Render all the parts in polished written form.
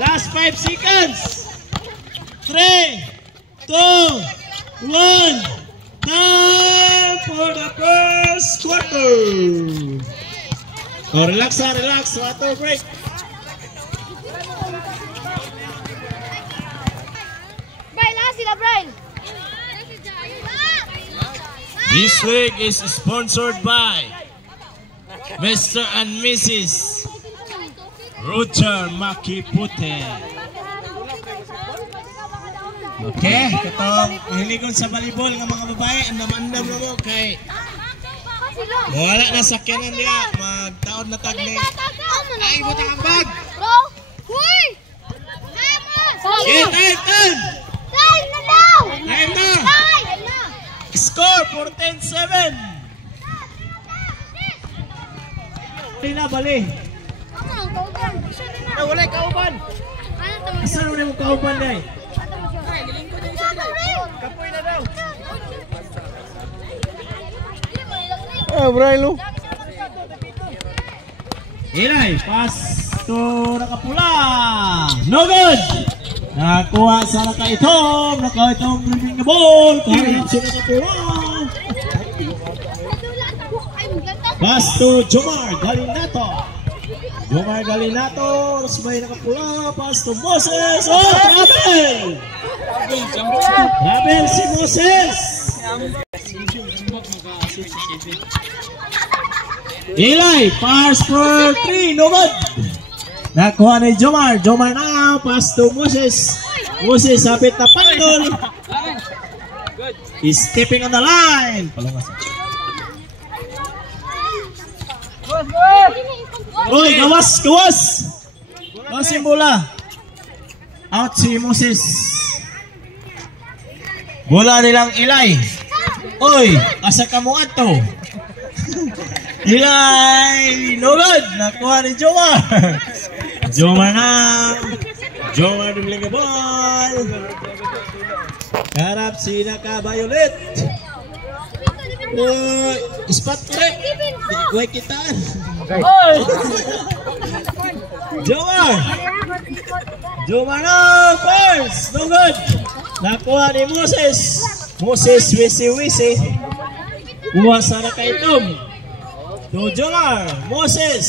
Last 5 seconds. 3, 2, 1. Time for the first quarter. Oh, relax, relax. Water break. This week is sponsored by Mr. and Mrs. Roger Makipute. Okay, katong hiligon sa volleyball ng mga babae, andam-andam na mo kay wala na sakyanan niya, magtaon na tagli. Ay, buta kang bag! Okay, time! Time na! Score 14-7. Bali na, bali. Wala kauban. Asa na mo kauban na eh? Kapoy na daw. Braylo. Ilay, pass to nakapula. No good. Nakuha sa nakaitom dribbling the ball. Kaya siya nakapula. Pass to Jomar Galinato. Jomar Galinato, sabay nakapula. Pass to Moses. Oh, Rabel! Rabel si Moses. Ilay, pass for 3, no good. Nakuha ni Jomar. Jomar na, pass to Moses. Moses, sabit na pandol. He's stepping on the line. Uy, gawas. Gawas yung bola. Out si Moses. Bola nilang Ilay. Uy, asa ka mo ato? Ilay, no good. Nakuha ni Jomar. Jomar na. Jomar dribbling the ball. Harap si naka-violet. Uy, spot correct. Huwag kitaan. Jomar. Jomar na. First. No good. Nakuha ni Moses. Moses wisi-wisi. Kuha sa nakaitom. To Jomar. Moses.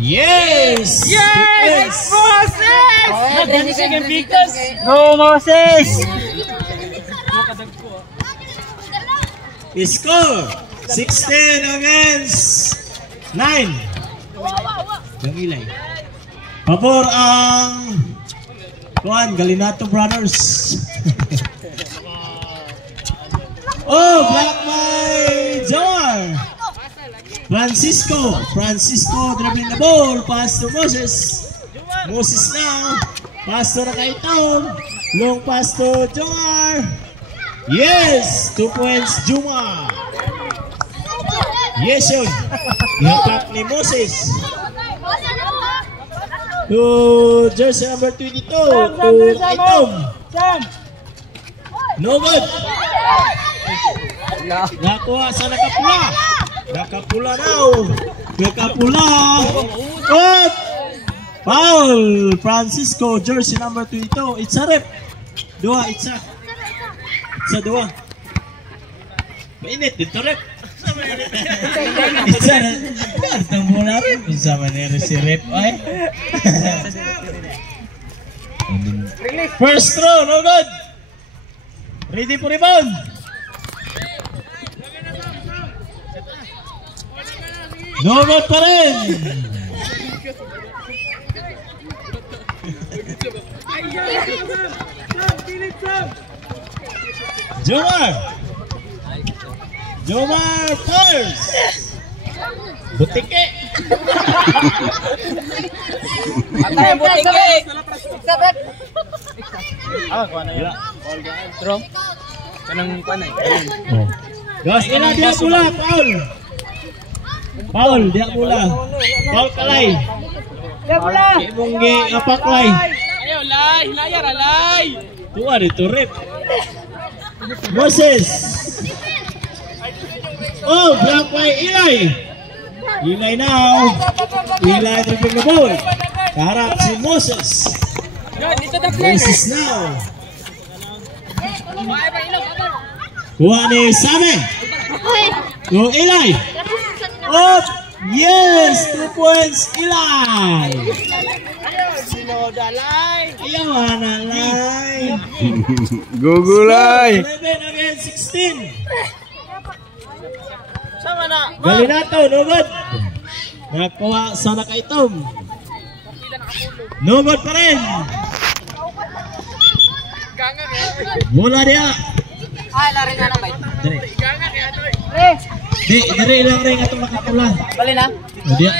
Yes! Yes! Moses! Go Moses! Score 16 against 9. Yung Ilay. Pabor ang Galinato Brothers. Oh, black by Jomar. Francisco dribbling the ball. Pass to Moses. Moses now. Pass to Nakaitom. Long pass to Jomar. Yes! 2 points, Jomar. Yes, yun. Ihatak ni Moses. To jersey number 22. To Itom. No good. Nakuha sa nakapula. Nakapula now. Nakapula. Good. Foul. Francisco, jersey number 22. It's a rep. Dua, it's a. Sa dua. Mainit dito rep. Isa na. Itong bola rep. Sama na si rep. Ay. First throw. No good. Ready for rebound. No good pa rin. Jomar first. Butike. Atay butike. Kuha na yun. Strong. Kanang panay. Gas ina dia pula, Paul. Paul dia pula. Paul kalay. Dia pula. Imong gi apaklay. Ayo, lay. Layar, lay. Tuwa dito rep. Moses. Oh, block by Ilay. Ilay now. Ilay dribbling the ball. Kaharap si Moses. Dito na play. Moses now. Kuha ni Same. Go Eli. Up. Yes, 2 points Eli. Ayaw na line. Gugulay. 11 against 16. Sama na. Galinato, no good. Nakuha sa nakaitom. No good pa rin. Mula dia. Ay, lari na naman. Dire. Pre. Dire lang rin atong nakapula. Bali na. Dia.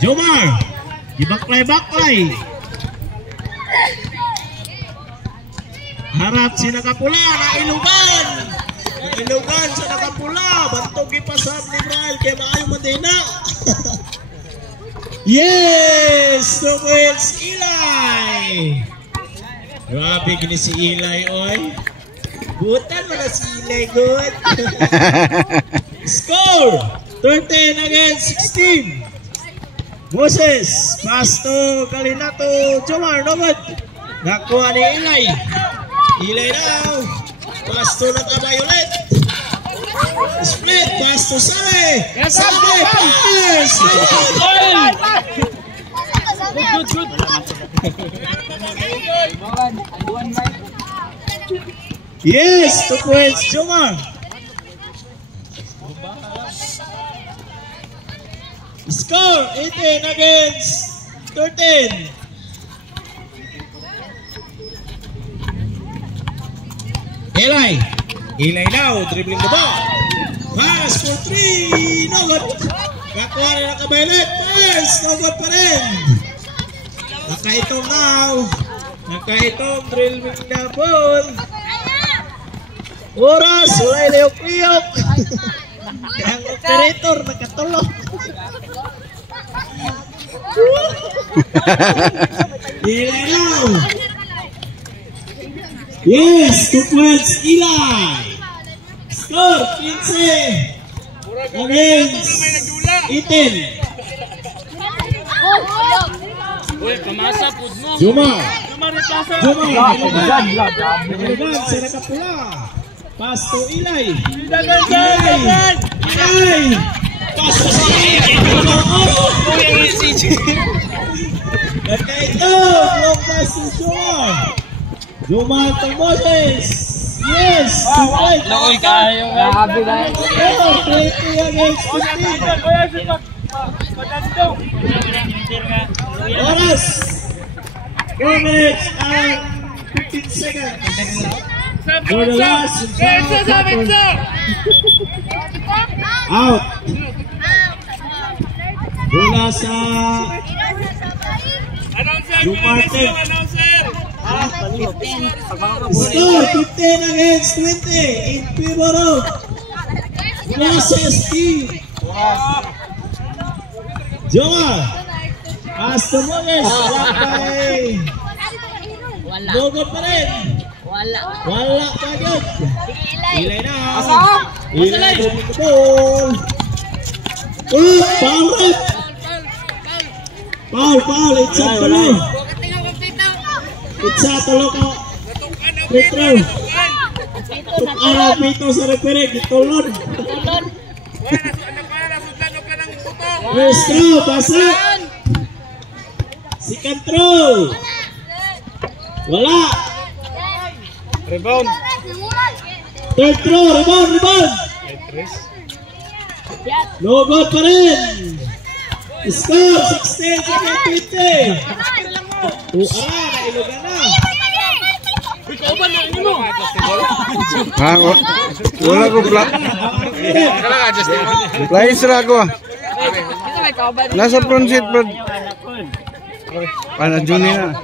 Jomar. Baklay. Harap si nakapula na Ilugan. Ilugan sa nakapula. Bantog ipasab ni Bral kay maayo Madina. Yes! 2 points Eli. Grabe gini si Eli oy. Butan mo na si Eli good. Score 13 against 16. Moses, pass to Galinato, Jomar, no good. Nakuha ni Eli. Eli now. Pass to naka-violet. Split, pass to Same. Same, pass. Good. Yes, 2 points, Jomar. Score 18 against 13. Eli now, dribbling the ball. Pass for 3, no good. Kakuha na naka-violet, pass, no good pa rin. Nakaitong now. Nakaitong, dribbling the ball. Oras, wala iliyok-liyok. Ang operator, nakatulog. Eli now. Yes, 2 points Eli. Score 15 against 18. Uy, kamasa pud mo. Jomar Gan. Ilugan sa nakapula. Pass to Eli. Dagan. Eli. Pass to Nakaito. Long pass to Jomar to Moses. Yes. 2 points. Uy, kayo. Grabe na. 20 against 15. Oras 4 minutes and 15 seconds for the last out. Bola sa Duarte. Score 15 against 20 in favor of Moses team. Jomar, pass to Moses. Logo pa rin. Wala pa yun. Ilay na. Ilay na the ball. Foul red. Foul. It's a tulo. Ka. Free throw. Araw pito sa referee. Gitulon. First throw, pasa. Second throw. Wala. Rebound. Third throw, rebound. No good pa rin. Score, 16 sa 20. Nailugan na. Ha, wala ko Players ra ko. Nasa front seat bro. Para Juni na.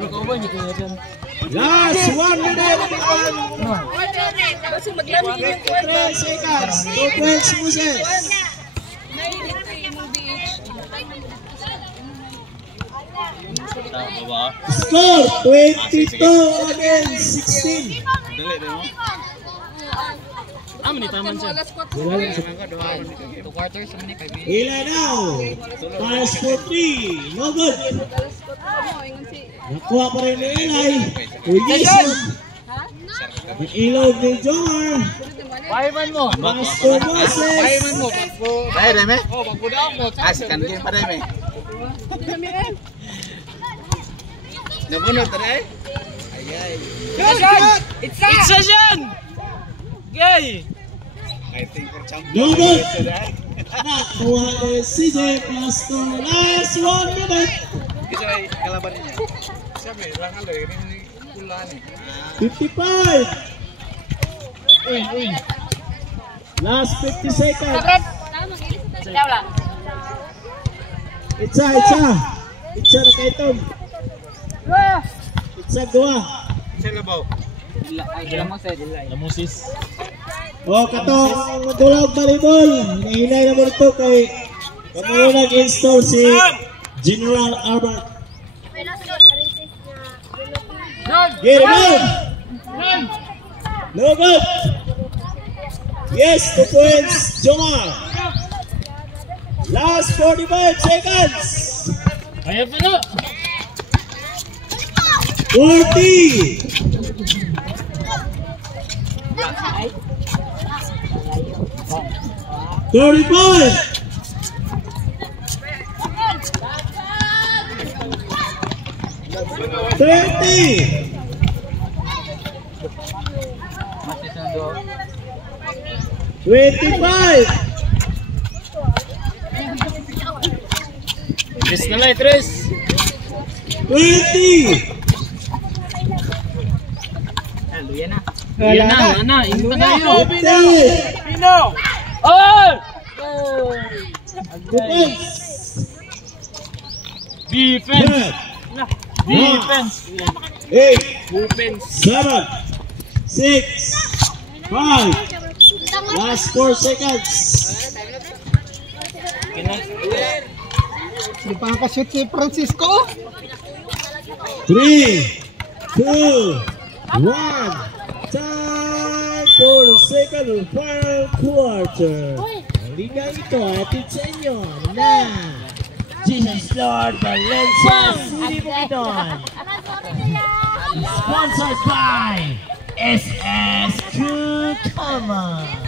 Last 1 minute and 3 seconds. 2 points Moses. Score 22 against 16. Eli now. Pass for 3. No good. Nakuha pa rin ni Eli. Jason. Ilaw ni Jomar. Paiman mo. Pass for Moses. Ay, Reme? Asikan din pa, Reme. Nabunod, Reme? It's a Jan! Gay! I think we're champion. No good. Nakuha ni CJ. Plus to last 1 minute. Isa ay kalaban niya. Sabi, lang alo, ini pula ni. 55. Last 50 seconds. Itza na kay Tom. Itza gawa. Isa labaw. Lamusis. O katong dulag volleyball. Hinahinay naman ito kay kamunang install si General Albert. Get it out. No good. Yes, 2 points, Jomar. Last 45 seconds. Kaya pa na. 40. 35. 30. 25. Tres na lang, tres. 20. Yan na. Ino na yun. 10. Pino! Oh! Defense. Defense! Defense! 8. Defense! 7. 6. 5. Last 4 seconds. Di pa nakashoot si Francisco. 3, 2, 1. Time for the second and final quarter. Liga ito atid sa inyo na Jesus Lord Valencia City Bukidnon. Sponsored by SS True Common.